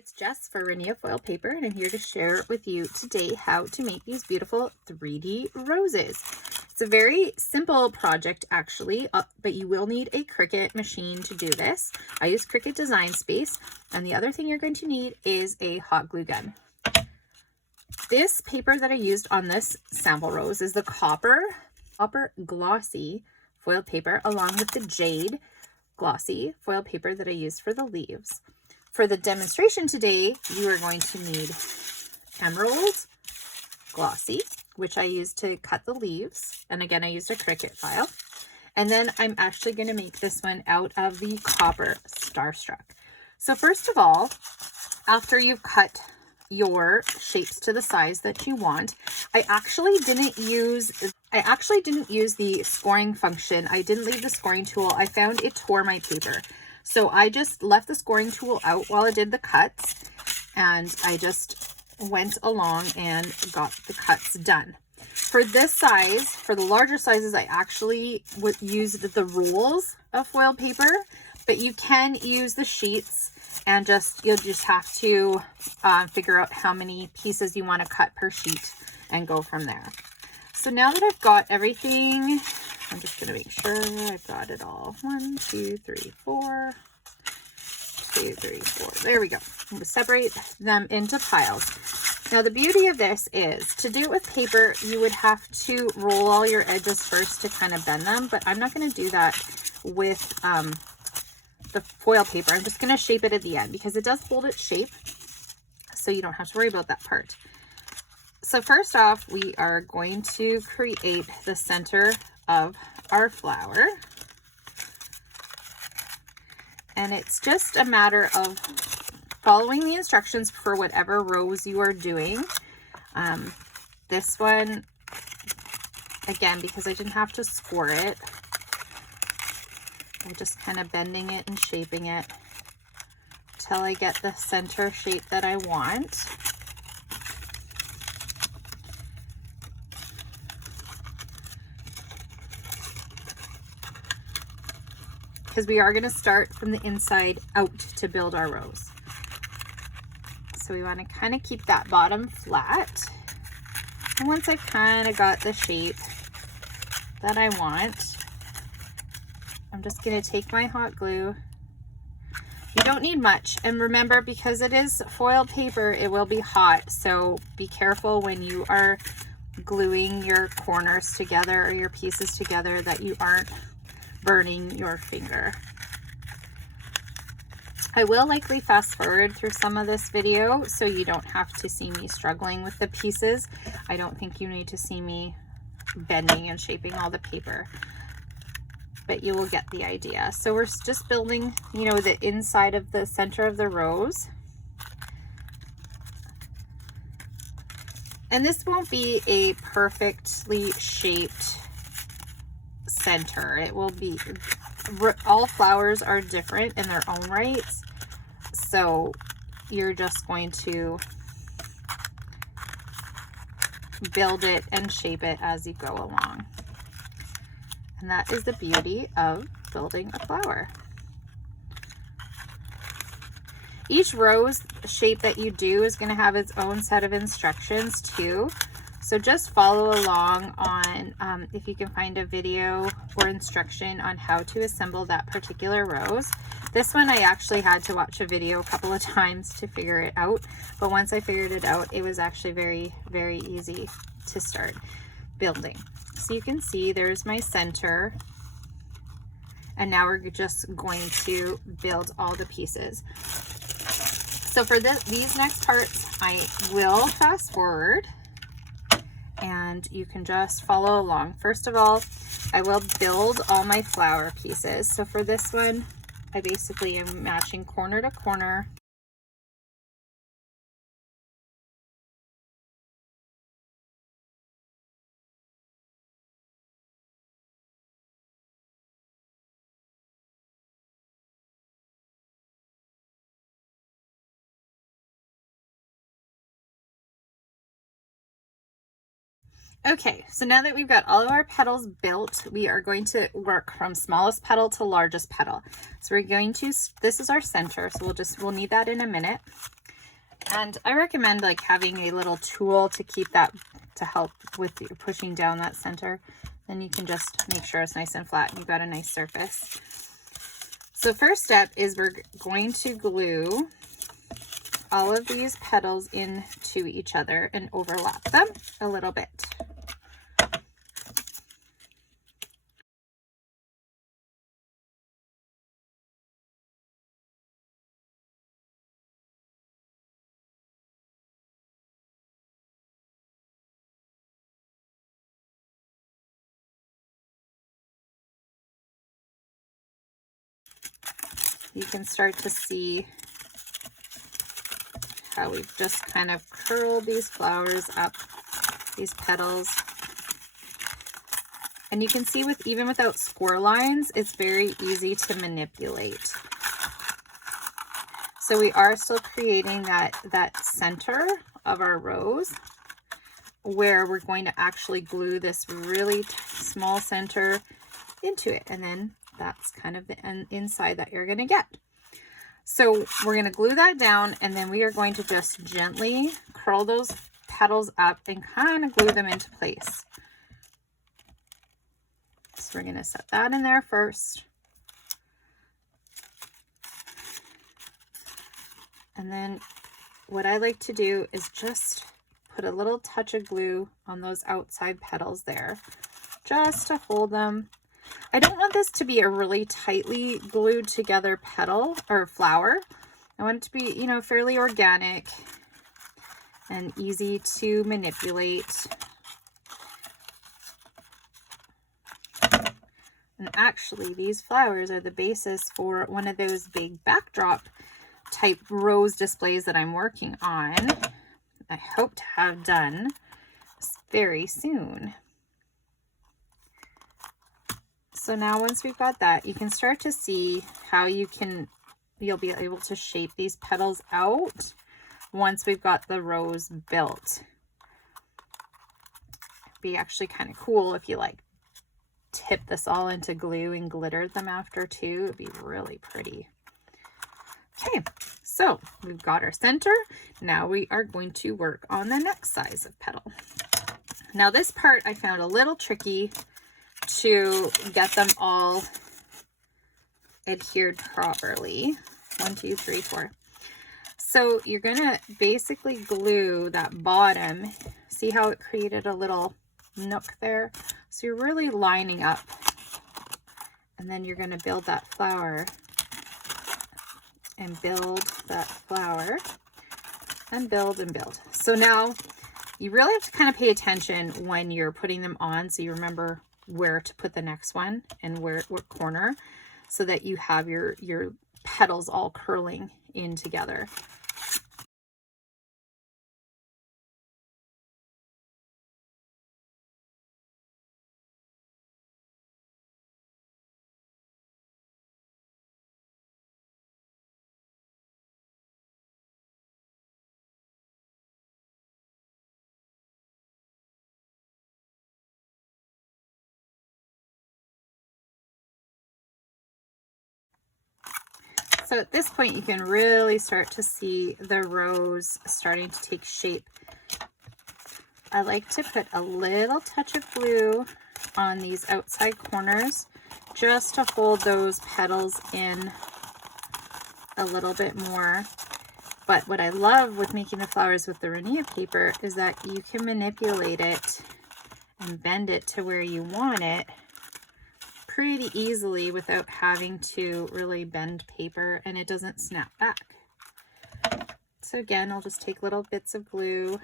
It's Jess for Rinea Foil Paper, and I'm here to share with you today how to make these beautiful 3D roses. It's a very simple project actually, but you will need a Cricut machine to do this. I use Cricut Design Space, and the other thing you're going to need is a hot glue gun. This paper that I used on this sample rose is the copper glossy foil paper, along with the jade glossy foil paper that I used for the leaves. For the demonstration today, you are going to need emerald glossy, which I used to cut the leaves. And again, I used a Cricut file. And then I'm actually going to make this one out of the copper starstruck. So first of all, after you've cut your shapes to the size that you want, I actually didn't use the scoring function. I didn't leave the scoring tool. I found it tore my paper. So I just left the scoring tool out while I did the cuts, and I just went along and got the cuts done. For this size, for the larger sizes, I actually used the rolls of foil paper, but you can use the sheets, and you'll just have to figure out how many pieces you want to cut per sheet and go from there. So now that I've got everything, I'm just going to make sure I've got it all. 1, 2, 3, 4. 2, 3, 4. There we go. I'm going to separate them into piles. Now the beauty of this is, to do it with paper, you would have to roll all your edges first to kind of bend them, but I'm not going to do that with the foil paper. I'm just going to shape it at the end because it does hold its shape, so you don't have to worry about that part. So first off, we are going to create the center of our flower. And it's just a matter of following the instructions for whatever rose you are doing. This one, again, because I didn't have to score it, I'm just kind of bending it and shaping it till I get the center shape that I want. Because we are going to start from the inside out to build our rose. So we want to kind of keep that bottom flat. And once I've kind of got the shape that I want, I'm just going to take my hot glue. You don't need much. And remember, because it is foil paper, it will be hot. So be careful when you are gluing your corners together or your pieces together that you aren't burning your finger. I will likely fast forward through some of this video so you don't have to see me struggling with the pieces. I don't think you need to see me bending and shaping all the paper, but you will get the idea. So we're just building, you know, the inside of the center of the rose. And this won't be a perfectly shaped center. It will be, all flowers are different in their own rights, so you're just going to build it and shape it as you go along. And that is the beauty of building a flower. Each rose shape that you do is going to have its own set of instructions too. So just follow along on, if you can find a video or instruction on how to assemble that particular rose. This one I actually had to watch a video a couple of times to figure it out. But once I figured it out, it was actually very, very easy to start building. So you can see there's my center. And now we're just going to build all the pieces. So for these next parts, I will fast forward, and you can just follow along. First of all, I will build all my flower pieces. So for this one, I basically am matching corner to corner. Okay, so now that we've got all of our petals built, we are going to work from smallest petal to largest petal. So we're going to, this is our center, so we'll need that in a minute. And I recommend like having a little tool to keep that, to help with your pushing down that center. Then you can just make sure it's nice and flat and you've got a nice surface. So first step is we're going to glue all of these petals into each other and overlap them a little bit. You can start to see how we've just kind of curled these flowers up, these petals. And you can see with even without score lines, it's very easy to manipulate. So we are still creating that center of our rose where we're going to actually glue this really small center into it. And then that's kind of the inside that you're going to get. So we're going to glue that down, and then we are going to just gently curl those petals up and kind of glue them into place. So we're going to set that in there first. And then what I like to do is just put a little touch of glue on those outside petals there, just to hold them. I don't want this to be a really tightly glued together petal or flower. I want it to be, you know, fairly organic and easy to manipulate. And actually, these flowers are the basis for one of those big backdrop type rose displays that I'm working on. I hope to have done very soon. So now once we've got that, you can start to see how you'll be able to shape these petals out once we've got the rose built. It'd be actually kind of cool if you like tip this all into glue and glittered them after too. It'd be really pretty. Okay, so we've got our center. Now we are going to work on the next size of petal. Now this part I found a little tricky to get them all adhered properly. 1, 2, 3, 4. So you're gonna basically glue that bottom. See how it created a little nook there? So you're really lining up, and then you're gonna build that flower and build that flower and build and build. So now you really have to kind of pay attention when you're putting them on, so you remember where to put the next one and what corner, so that you have your petals all curling in together. So at this point, you can really start to see the rose starting to take shape. I like to put a little touch of glue on these outside corners just to hold those petals in a little bit more. But what I love with making the flowers with the Rinea paper is that you can manipulate it and bend it to where you want it pretty easily without having to really bend paper, and it doesn't snap back. So again, I'll just take little bits of glue.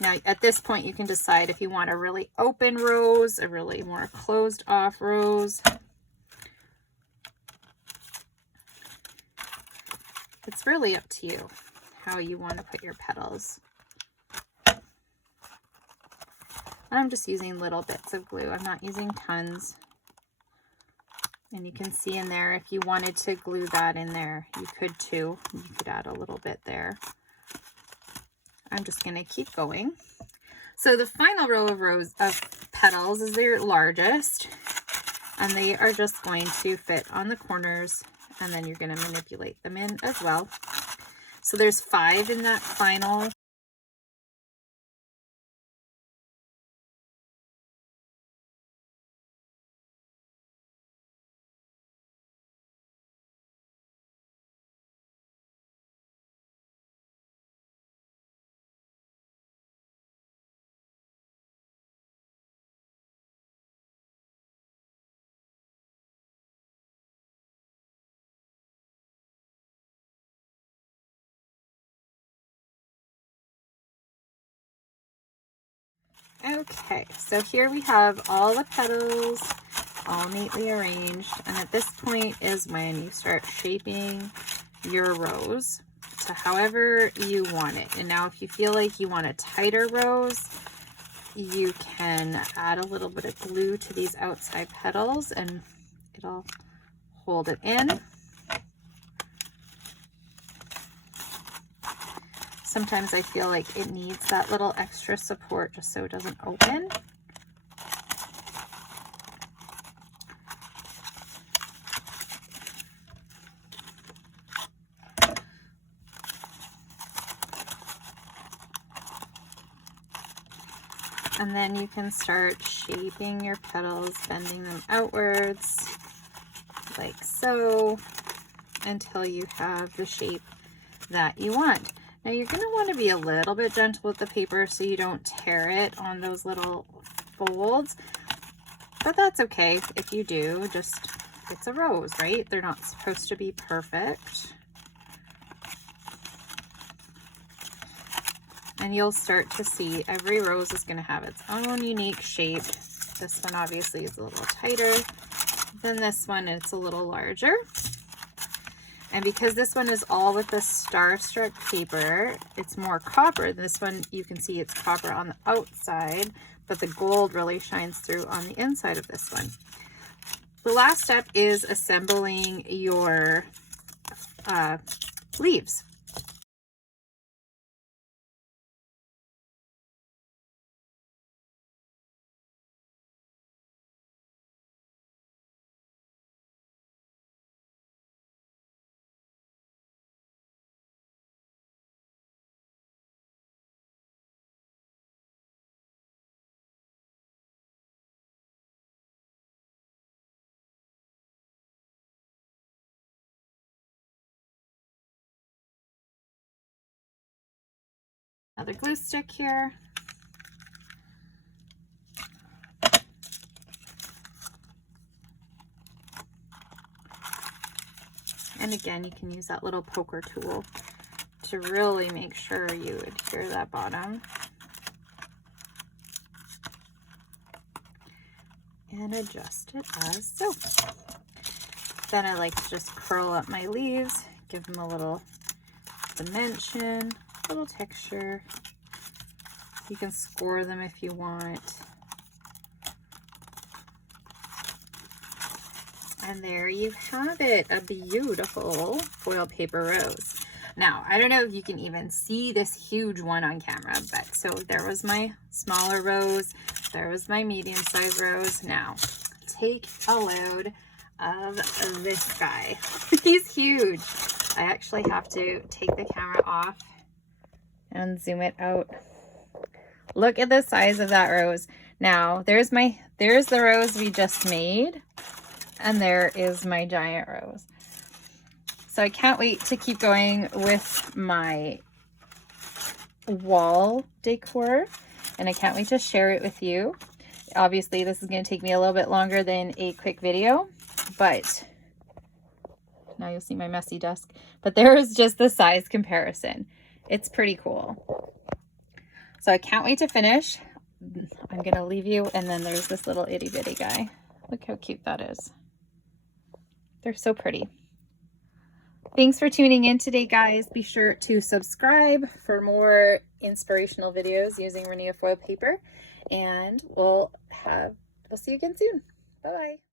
Now at this point you can decide if you want a really open rose, a really more closed off rose. It's really up to you how you want to put your petals. I'm just using little bits of glue. I'm not using tons. And you can see in there, if you wanted to glue that in there, you could too. You could add a little bit there. I'm just going to keep going. So the final row of petals is their largest, and they are just going to fit on the corners, and then you're going to manipulate them in as well. So there's 5 in that final. Okay, so here we have all the petals all neatly arranged, and at this point is when you start shaping your rose to however you want it. And now if you feel like you want a tighter rose, you can add a little bit of glue to these outside petals and it'll hold it in. Sometimes I feel like it needs that little extra support just so it doesn't open. And then you can start shaping your petals, bending them outwards like so until you have the shape that you want. Now you're going to want to be a little bit gentle with the paper so you don't tear it on those little folds, but that's okay if you do. Just, it's a rose, right? They're not supposed to be perfect. And you'll start to see every rose is going to have its own unique shape. This one obviously is a little tighter than this one. It's a little larger. And because this one is all with the Starstruck paper, it's more copper. This one, you can see it's copper on the outside, but the gold really shines through on the inside of this one. The last step is assembling your leaves. Another glue stick here. And again, you can use that little poker tool to really make sure you adhere that bottom. And adjust it as so. Then I like to just curl up my leaves, give them a little dimension, a little texture. You can score them if you want. And there you have it, a beautiful foil paper rose. Now, I don't know if you can even see this huge one on camera, but so there was my smaller rose, there was my medium-sized rose. Now, take a load of this guy. He's huge. I actually have to take the camera off and zoom it out. Look at the size of that rose. Now, there's the rose we just made, and there is my giant rose. So I can't wait to keep going with my wall decor, and I can't wait to share it with you. Obviously, this is going to take me a little bit longer than a quick video, but now you'll see my messy desk. But there is just the size comparison. It's pretty cool. So I can't wait to finish. I'm going to leave you, and then there's this little itty bitty guy. Look how cute that is. They're so pretty. Thanks for tuning in today, guys. Be sure to subscribe for more inspirational videos using Rinea foil paper, and we'll see you again soon. Bye-bye.